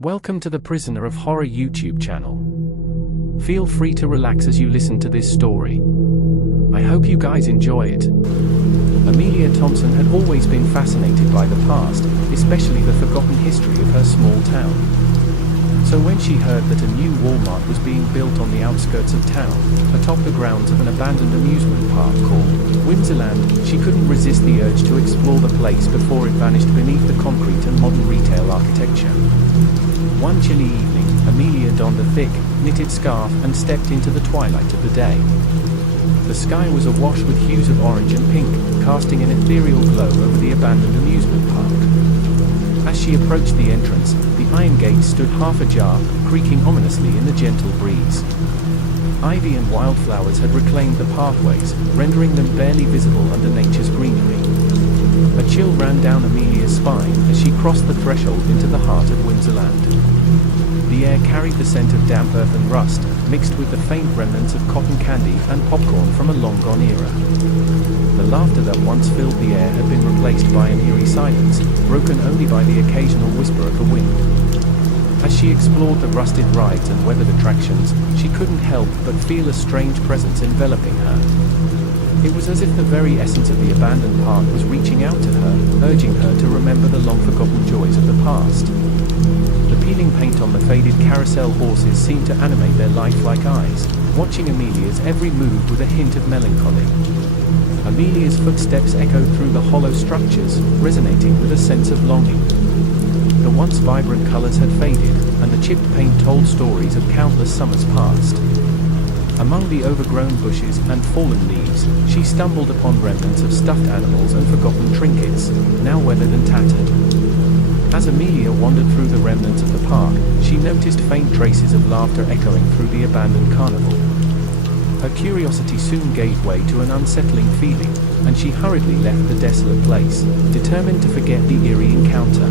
Welcome to the Prisoner of Horror YouTube channel. Feel free to relax as you listen to this story. I hope you guys enjoy it. Amelia Thompson had always been fascinated by the past, especially the forgotten history of her small town. So when she heard that a new Walmart was being built on the outskirts of town, atop the grounds of an abandoned amusement park called Whimsyland, she couldn't resist the urge to explore the place before it vanished beneath the concrete and modern retail architecture. One chilly evening, Amelia donned a thick, knitted scarf and stepped into the twilight of the day. The sky was awash with hues of orange and pink, casting an ethereal glow over the abandoned amusement park. As she approached the entrance, the iron gate stood half ajar, creaking ominously in the gentle breeze. Ivy and wildflowers had reclaimed the pathways, rendering them barely visible under nature's greenery. A chill ran down Amelia's spine as she crossed the threshold into the heart of Whimsyland. The air carried the scent of damp earth and rust, mixed with the faint remnants of cotton candy and popcorn from a long-gone era. The laughter that once filled the air had been replaced by an eerie silence, broken only by the occasional whisper of the wind. As she explored the rusted rides and weathered attractions, she couldn't help but feel a strange presence enveloping her. It was as if the very essence of the abandoned park was reaching out to her, urging her to remember the long-forgotten joys of the past. The peeling paint on the faded carousel horses seemed to animate their lifelike eyes, watching Amelia's every move with a hint of melancholy. Amelia's footsteps echoed through the hollow structures, resonating with a sense of longing. The once vibrant colors had faded, and the chipped paint told stories of countless summers past. Among the overgrown bushes and fallen leaves, she stumbled upon remnants of stuffed animals and forgotten trinkets, now weathered and tattered. As Amelia wandered through the remnants of the park, she noticed faint traces of laughter echoing through the abandoned carnival. Her curiosity soon gave way to an unsettling feeling, and she hurriedly left the desolate place, determined to forget the eerie encounter.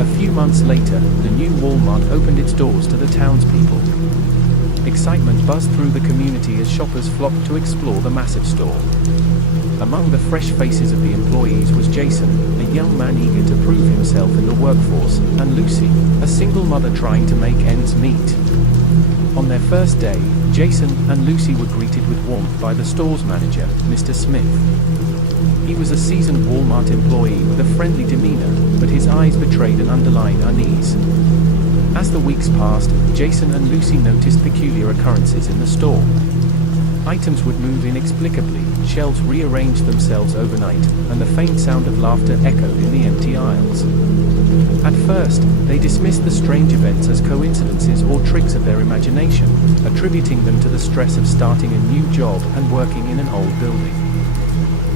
A few months later, the new Walmart opened its doors to the townspeople. Excitement buzzed through the community as shoppers flocked to explore the massive store. Among the fresh faces of the employees was Jason, a young man eager to prove himself in the workforce, and Lucy, a single mother trying to make ends meet. On their first day, Jason and Lucy were greeted with warmth by the store's manager, Mr. Smith. He was a seasoned Walmart employee with a friendly demeanor, but his eyes betrayed an underlying unease. As the weeks passed, Jason and Lucy noticed peculiar occurrences in the store. Items would move inexplicably, shelves rearranged themselves overnight, and the faint sound of laughter echoed in the empty aisles. At first, they dismissed the strange events as coincidences or tricks of their imagination, attributing them to the stress of starting a new job and working in an old building.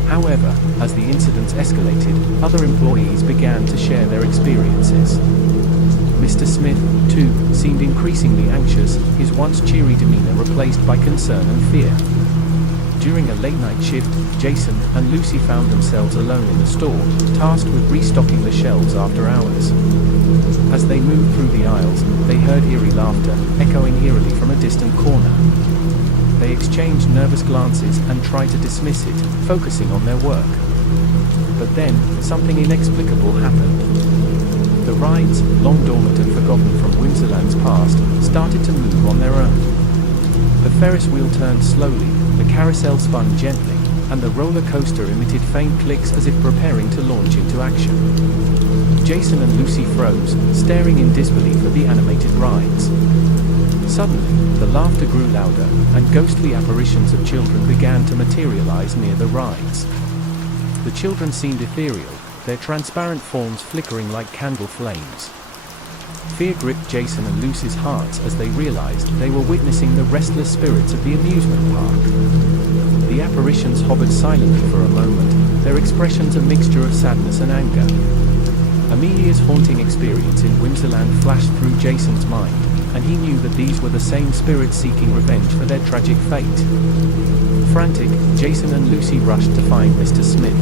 However, as the incidents escalated, other employees began to share their experiences. Mr. Smith, too, seemed increasingly anxious, his once cheery demeanor replaced by concern and fear. During a late-night shift, Jason and Lucy found themselves alone in the store, tasked with restocking the shelves after hours. As they moved through the aisles, they heard eerie laughter, echoing eerily from a distant corner. They exchanged nervous glances and tried to dismiss it, focusing on their work. But then, something inexplicable happened. The rides, long dormant and forgotten from Whimsyland's past, started to move on their own. The Ferris wheel turned slowly, the carousel spun gently, and the roller coaster emitted faint clicks as if preparing to launch into action. Jason and Lucy froze, staring in disbelief at the animated rides. Suddenly, the laughter grew louder, and ghostly apparitions of children began to materialize near the rides. The children seemed ethereal, their transparent forms flickering like candle flames. Fear gripped Jason and Lucy's hearts as they realized they were witnessing the restless spirits of the amusement park. The apparitions hovered silently for a moment, their expressions a mixture of sadness and anger. Amelia's haunting experience in Whimsyland flashed through Jason's mind, and he knew that these were the same spirits seeking revenge for their tragic fate. Frantic, Jason and Lucy rushed to find Mr. Smith.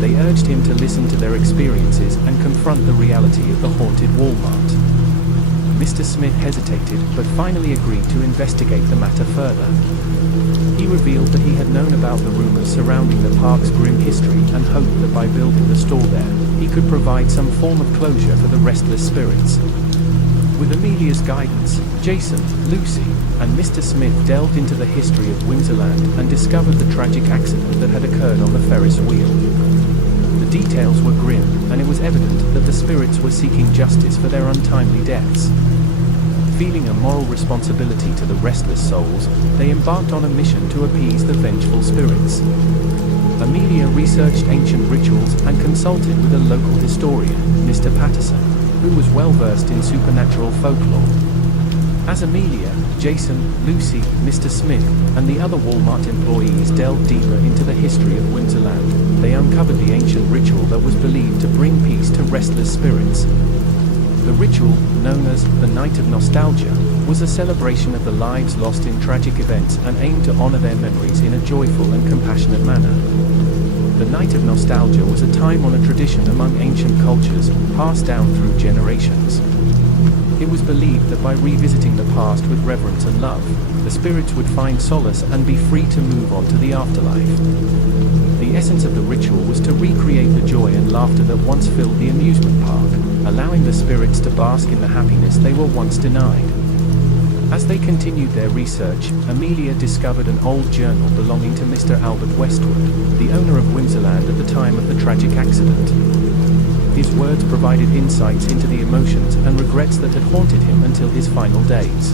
They urged him to listen to their experiences and confront the reality of the haunted Walmart. Mr. Smith hesitated but finally agreed to investigate the matter further. He revealed that he had known about the rumors surrounding the park's grim history and hoped that by building the store there, he could provide some form of closure for the restless spirits. With Amelia's guidance, Jason, Lucy, and Mr. Smith delved into the history of Whimsyland and discovered the tragic accident that had occurred on the Ferris wheel. The details were grim, and it was evident that the spirits were seeking justice for their untimely deaths. Feeling a moral responsibility to the restless souls, they embarked on a mission to appease the vengeful spirits. Amelia researched ancient rituals and consulted with a local historian, Mr. Patterson, who was well versed in supernatural folklore. As Amelia, Jason, Lucy, Mr. Smith, and the other Walmart employees delved deeper into the history of Whimsyland, they uncovered the ancient ritual that was believed to bring peace to restless spirits. The ritual, known as the Night of Nostalgia, was a celebration of the lives lost in tragic events and aimed to honor their memories in a joyful and compassionate manner. The Night of Nostalgia was a time-honored tradition among ancient cultures, passed down through generations. It was believed that by revisiting the past with reverence and love, the spirits would find solace and be free to move on to the afterlife. The essence of the ritual was to recreate the joy and laughter that once filled the amusement park, allowing the spirits to bask in the happiness they were once denied. As they continued their research, Amelia discovered an old journal belonging to Mr. Albert Westwood, the owner of Whimsyland at the time of the tragic accident. His words provided insights into the emotions and regrets that had haunted him until his final days.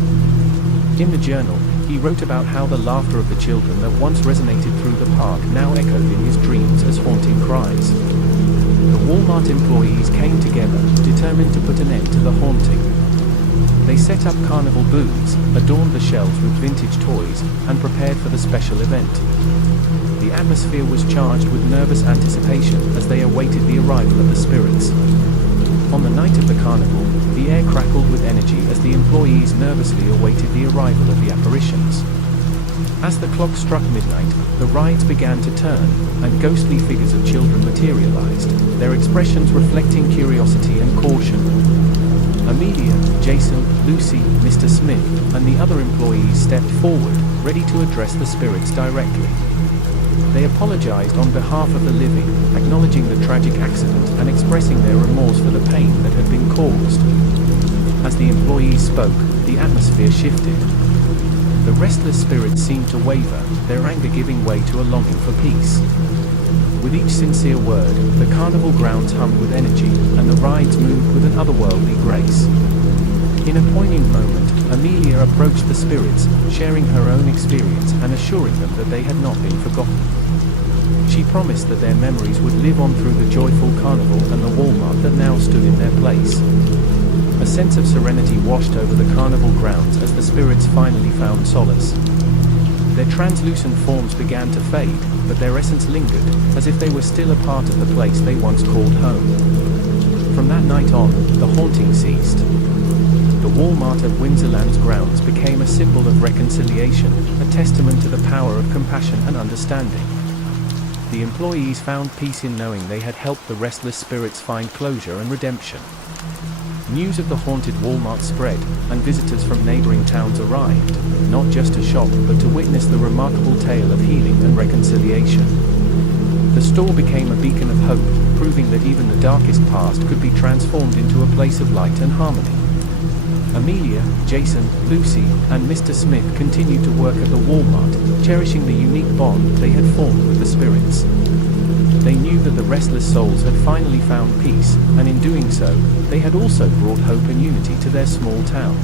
In the journal, he wrote about how the laughter of the children that once resonated through the park now echoed in his dreams as haunting cries. The Walmart employees came together, determined to put an end to the haunting. They set up carnival booths, adorned the shelves with vintage toys, and prepared for the special event. The atmosphere was charged with nervous anticipation as they awaited the arrival of the spirits. On the night of the carnival, the air crackled with energy as the employees nervously awaited the arrival of the apparitions. As the clock struck midnight, the rides began to turn, and ghostly figures of children materialized, their expressions reflecting curiosity and caution. Amelia, Jason, Lucy, Mr. Smith, and the other employees stepped forward, ready to address the spirits directly. They apologized on behalf of the living, acknowledging the tragic accident and expressing their remorse for the pain that had been caused. As the employees spoke, the atmosphere shifted. The restless spirits seemed to waver, their anger giving way to a longing for peace. With each sincere word, the carnival grounds hummed with energy, and the rides moved with an otherworldly grace. In a poignant moment, Amelia approached the spirits, sharing her own experience and assuring them that they had not been forgotten. She promised that their memories would live on through the joyful carnival and the Walmart that now stood in their place. A sense of serenity washed over the carnival grounds as the spirits finally found solace. Their translucent forms began to fade, but their essence lingered, as if they were still a part of the place they once called home. From that night on, the haunting ceased. The Walmart at Whimsyland's grounds became a symbol of reconciliation, a testament to the power of compassion and understanding. The employees found peace in knowing they had helped the restless spirits find closure and redemption. News of the haunted Walmart spread, and visitors from neighboring towns arrived, not just to shop but to witness the remarkable tale of healing and reconciliation. The store became a beacon of hope, proving that even the darkest past could be transformed into a place of light and harmony. Amelia, Jason, Lucy, and Mr. Smith continued to work at the Walmart, cherishing the unique bond they had formed with the spirits. They knew that the restless souls had finally found peace, and in doing so, they had also brought hope and unity to their small town.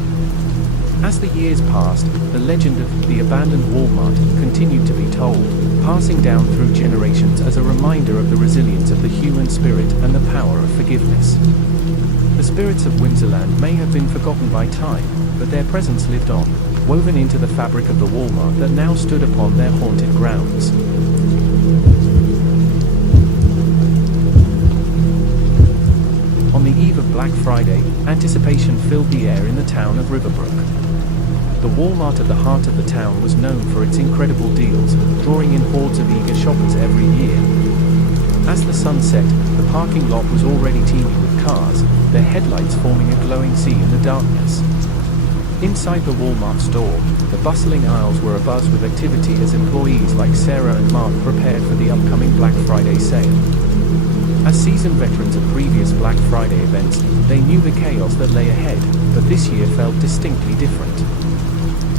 As the years passed, the legend of the abandoned Walmart continued to be told, passing down through generations as a reminder of the resilience of the human spirit and the power of forgiveness. The spirits of Whimsyland may have been forgotten by time, but their presence lived on, woven into the fabric of the Walmart that now stood upon their haunted grounds. On the eve of Black Friday, anticipation filled the air in the town of Riverbrook. The Walmart at the heart of the town was known for its incredible deals, drawing in hordes of eager shoppers every year. As the sun set, the parking lot was already teeming with cars, their headlights forming a glowing sea in the darkness. Inside the Walmart store, the bustling aisles were abuzz with activity as employees like Sarah and Mark prepared for the upcoming Black Friday sale. As seasoned veterans of previous Black Friday events, they knew the chaos that lay ahead, but this year felt distinctly different.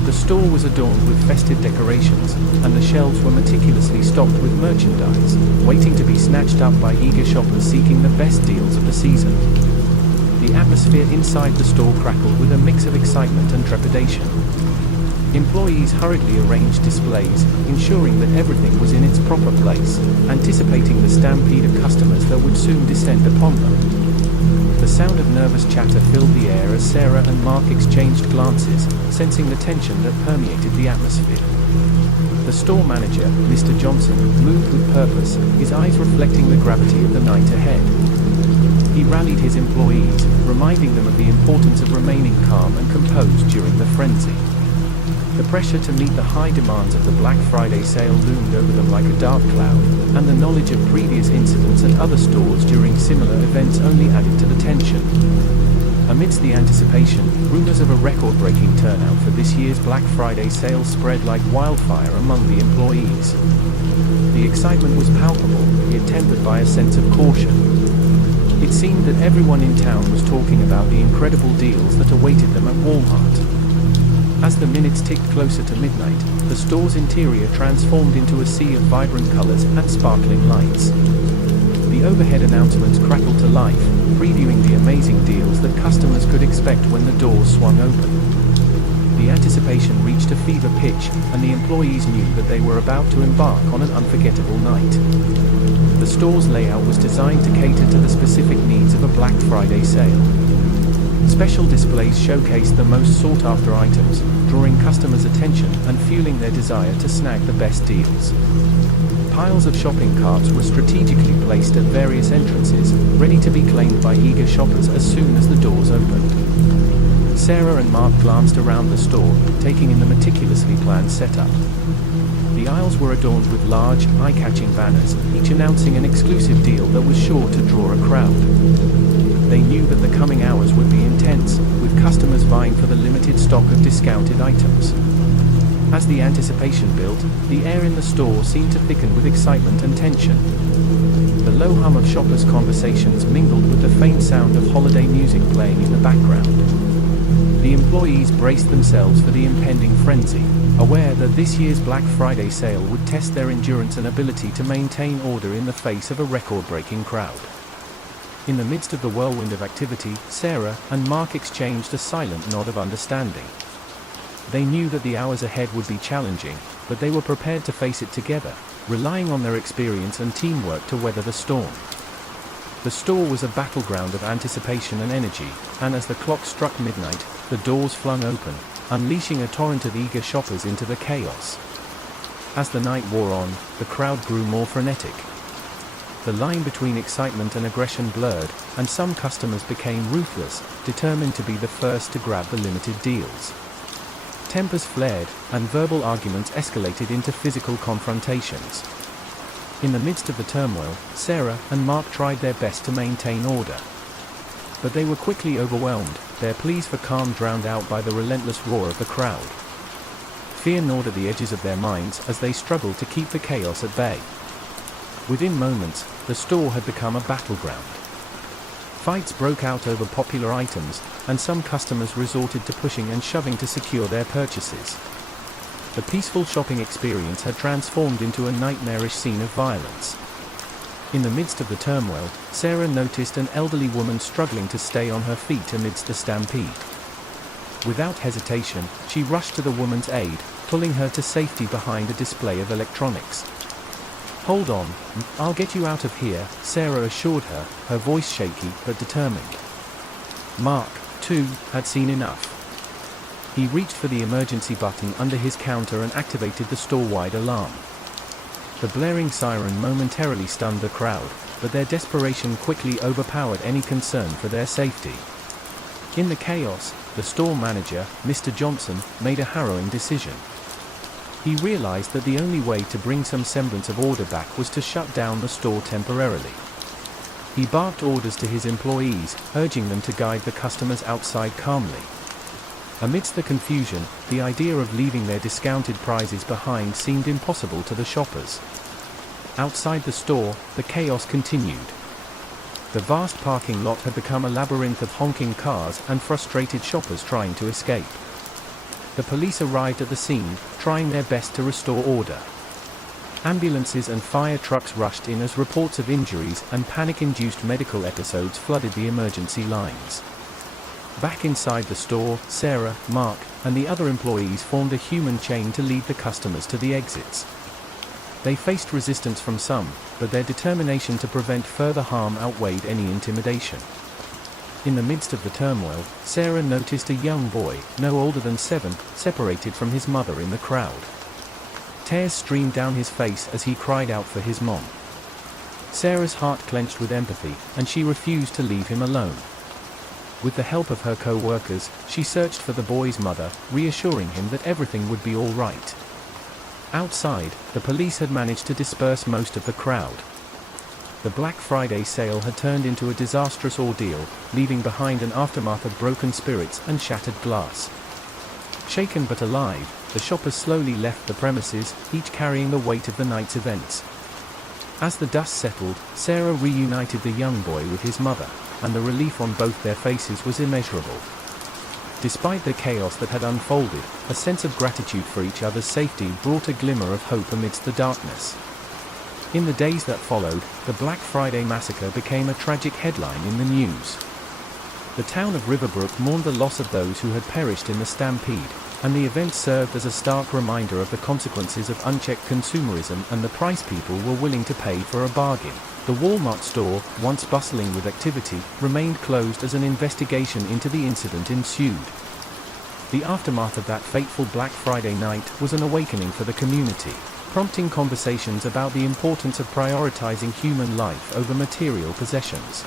The store was adorned with festive decorations, and the shelves were meticulously stocked with merchandise, waiting to be snatched up by eager shoppers seeking the best deals of the season. The atmosphere inside the store crackled with a mix of excitement and trepidation. Employees hurriedly arranged displays, ensuring that everything was in its proper place, anticipating the stampede of customers that would soon descend upon them. The sound of nervous chatter filled the air as Sarah and Mark exchanged glances, sensing the tension that permeated the atmosphere. The store manager, Mr. Johnson, moved with purpose, his eyes reflecting the gravity of the night ahead. He rallied his employees, reminding them of the importance of remaining calm and composed during the frenzy. The pressure to meet the high demands of the Black Friday sale loomed over them like a dark cloud, and the knowledge of previous incidents at other stores during similar events only added to the tension. Amidst the anticipation, rumors of a record-breaking turnout for this year's Black Friday sale spread like wildfire among the employees. The excitement was palpable, yet tempered by a sense of caution. It seemed that everyone in town was talking about the incredible deals that awaited them at Walmart. As the minutes ticked closer to midnight, the store's interior transformed into a sea of vibrant colors and sparkling lights. The overhead announcements crackled to life, previewing the amazing deals that customers could expect when the doors swung open. The anticipation reached a fever pitch, and the employees knew that they were about to embark on an unforgettable night. The store's layout was designed to cater to the specific needs of a Black Friday sale. Special displays showcased the most sought-after items, drawing customers' attention and fueling their desire to snag the best deals. Piles of shopping carts were strategically placed at various entrances, ready to be claimed by eager shoppers as soon as the doors opened. Sarah and Mark glanced around the store, taking in the meticulously planned setup. The aisles were adorned with large, eye-catching banners, each announcing an exclusive deal that was sure to draw a crowd. They knew that the coming hours would be intense, with customers vying for the limited stock of discounted items. As the anticipation built, the air in the store seemed to thicken with excitement and tension. The low hum of shoppers' conversations mingled with the faint sound of holiday music playing in the background. The employees braced themselves for the impending frenzy, aware that this year's Black Friday sale would test their endurance and ability to maintain order in the face of a record-breaking crowd. In the midst of the whirlwind of activity, Sarah and Mark exchanged a silent nod of understanding. They knew that the hours ahead would be challenging, but they were prepared to face it together, relying on their experience and teamwork to weather the storm. The store was a battleground of anticipation and energy, and as the clock struck midnight, the doors flung open, unleashing a torrent of eager shoppers into the chaos. As the night wore on, the crowd grew more frenetic. The line between excitement and aggression blurred, and some customers became ruthless, determined to be the first to grab the limited deals. Tempers flared, and verbal arguments escalated into physical confrontations. In the midst of the turmoil, Sarah and Mark tried their best to maintain order. But they were quickly overwhelmed, their pleas for calm drowned out by the relentless roar of the crowd. Fear gnawed at the edges of their minds as they struggled to keep the chaos at bay. Within moments, the store had become a battleground. Fights broke out over popular items, and some customers resorted to pushing and shoving to secure their purchases. The peaceful shopping experience had transformed into a nightmarish scene of violence. In the midst of the turmoil, Sarah noticed an elderly woman struggling to stay on her feet amidst the stampede. Without hesitation, she rushed to the woman's aid, pulling her to safety behind a display of electronics. "Hold on, I'll get you out of here," Sarah assured her, her voice shaky but determined. Mark, too, had seen enough. He reached for the emergency button under his counter and activated the store-wide alarm. The blaring siren momentarily stunned the crowd, but their desperation quickly overpowered any concern for their safety. In the chaos, the store manager, Mr. Johnson, made a harrowing decision. He realized that the only way to bring some semblance of order back was to shut down the store temporarily. He barked orders to his employees, urging them to guide the customers outside calmly. Amidst the confusion, the idea of leaving their discounted prizes behind seemed impossible to the shoppers. Outside the store, the chaos continued. The vast parking lot had become a labyrinth of honking cars and frustrated shoppers trying to escape. The police arrived at the scene, trying their best to restore order. Ambulances and fire trucks rushed in as reports of injuries and panic-induced medical episodes flooded the emergency lines. Back inside the store, Sarah, Mark, and the other employees formed a human chain to lead the customers to the exits. They faced resistance from some, but their determination to prevent further harm outweighed any intimidation. In the midst of the turmoil, Sarah noticed a young boy, no older than 7, separated from his mother in the crowd. Tears streamed down his face as he cried out for his mom. Sarah's heart clenched with empathy, and she refused to leave him alone. With the help of her co-workers, she searched for the boy's mother, reassuring him that everything would be all right. Outside, the police had managed to disperse most of the crowd. The Black Friday sale had turned into a disastrous ordeal, leaving behind an aftermath of broken spirits and shattered glass. Shaken but alive, the shoppers slowly left the premises, each carrying the weight of the night's events. As the dust settled, Sarah reunited the young boy with his mother, and the relief on both their faces was immeasurable. Despite the chaos that had unfolded, a sense of gratitude for each other's safety brought a glimmer of hope amidst the darkness. In the days that followed, the Black Friday massacre became a tragic headline in the news. The town of Riverbrook mourned the loss of those who had perished in the stampede, and the event served as a stark reminder of the consequences of unchecked consumerism and the price people were willing to pay for a bargain. The Walmart store, once bustling with activity, remained closed as an investigation into the incident ensued. The aftermath of that fateful Black Friday night was an awakening for the community, prompting conversations about the importance of prioritizing human life over material possessions.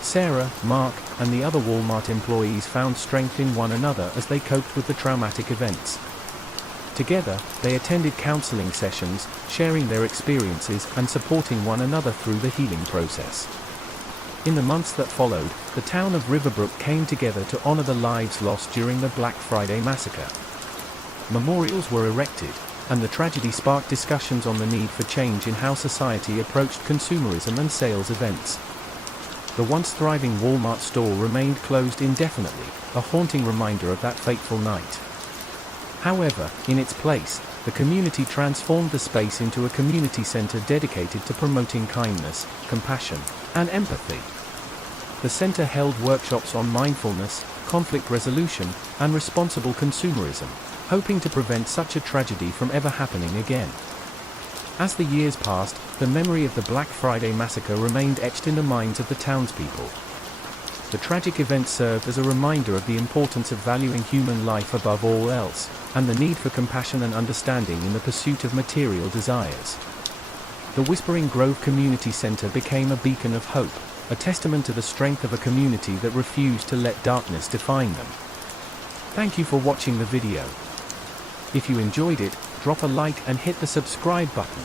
Sarah, Mark, and the other Walmart employees found strength in one another as they coped with the traumatic events. Together, they attended counseling sessions, sharing their experiences and supporting one another through the healing process. In the months that followed, the town of Riverbrook came together to honor the lives lost during the Black Friday massacre. Memorials were erected, and the tragedy sparked discussions on the need for change in how society approached consumerism and sales events. The once thriving Walmart store remained closed indefinitely, a haunting reminder of that fateful night. However, in its place, the community transformed the space into a community center dedicated to promoting kindness, compassion, and empathy. The center held workshops on mindfulness, conflict resolution, and responsible consumerism, hoping to prevent such a tragedy from ever happening again. As the years passed, the memory of the Black Friday massacre remained etched in the minds of the townspeople. The tragic event served as a reminder of the importance of valuing human life above all else, and the need for compassion and understanding in the pursuit of material desires. The Whispering Grove Community Center became a beacon of hope, a testament to the strength of a community that refused to let darkness define them. Thank you for watching the video. If you enjoyed it, drop a like and hit the subscribe button.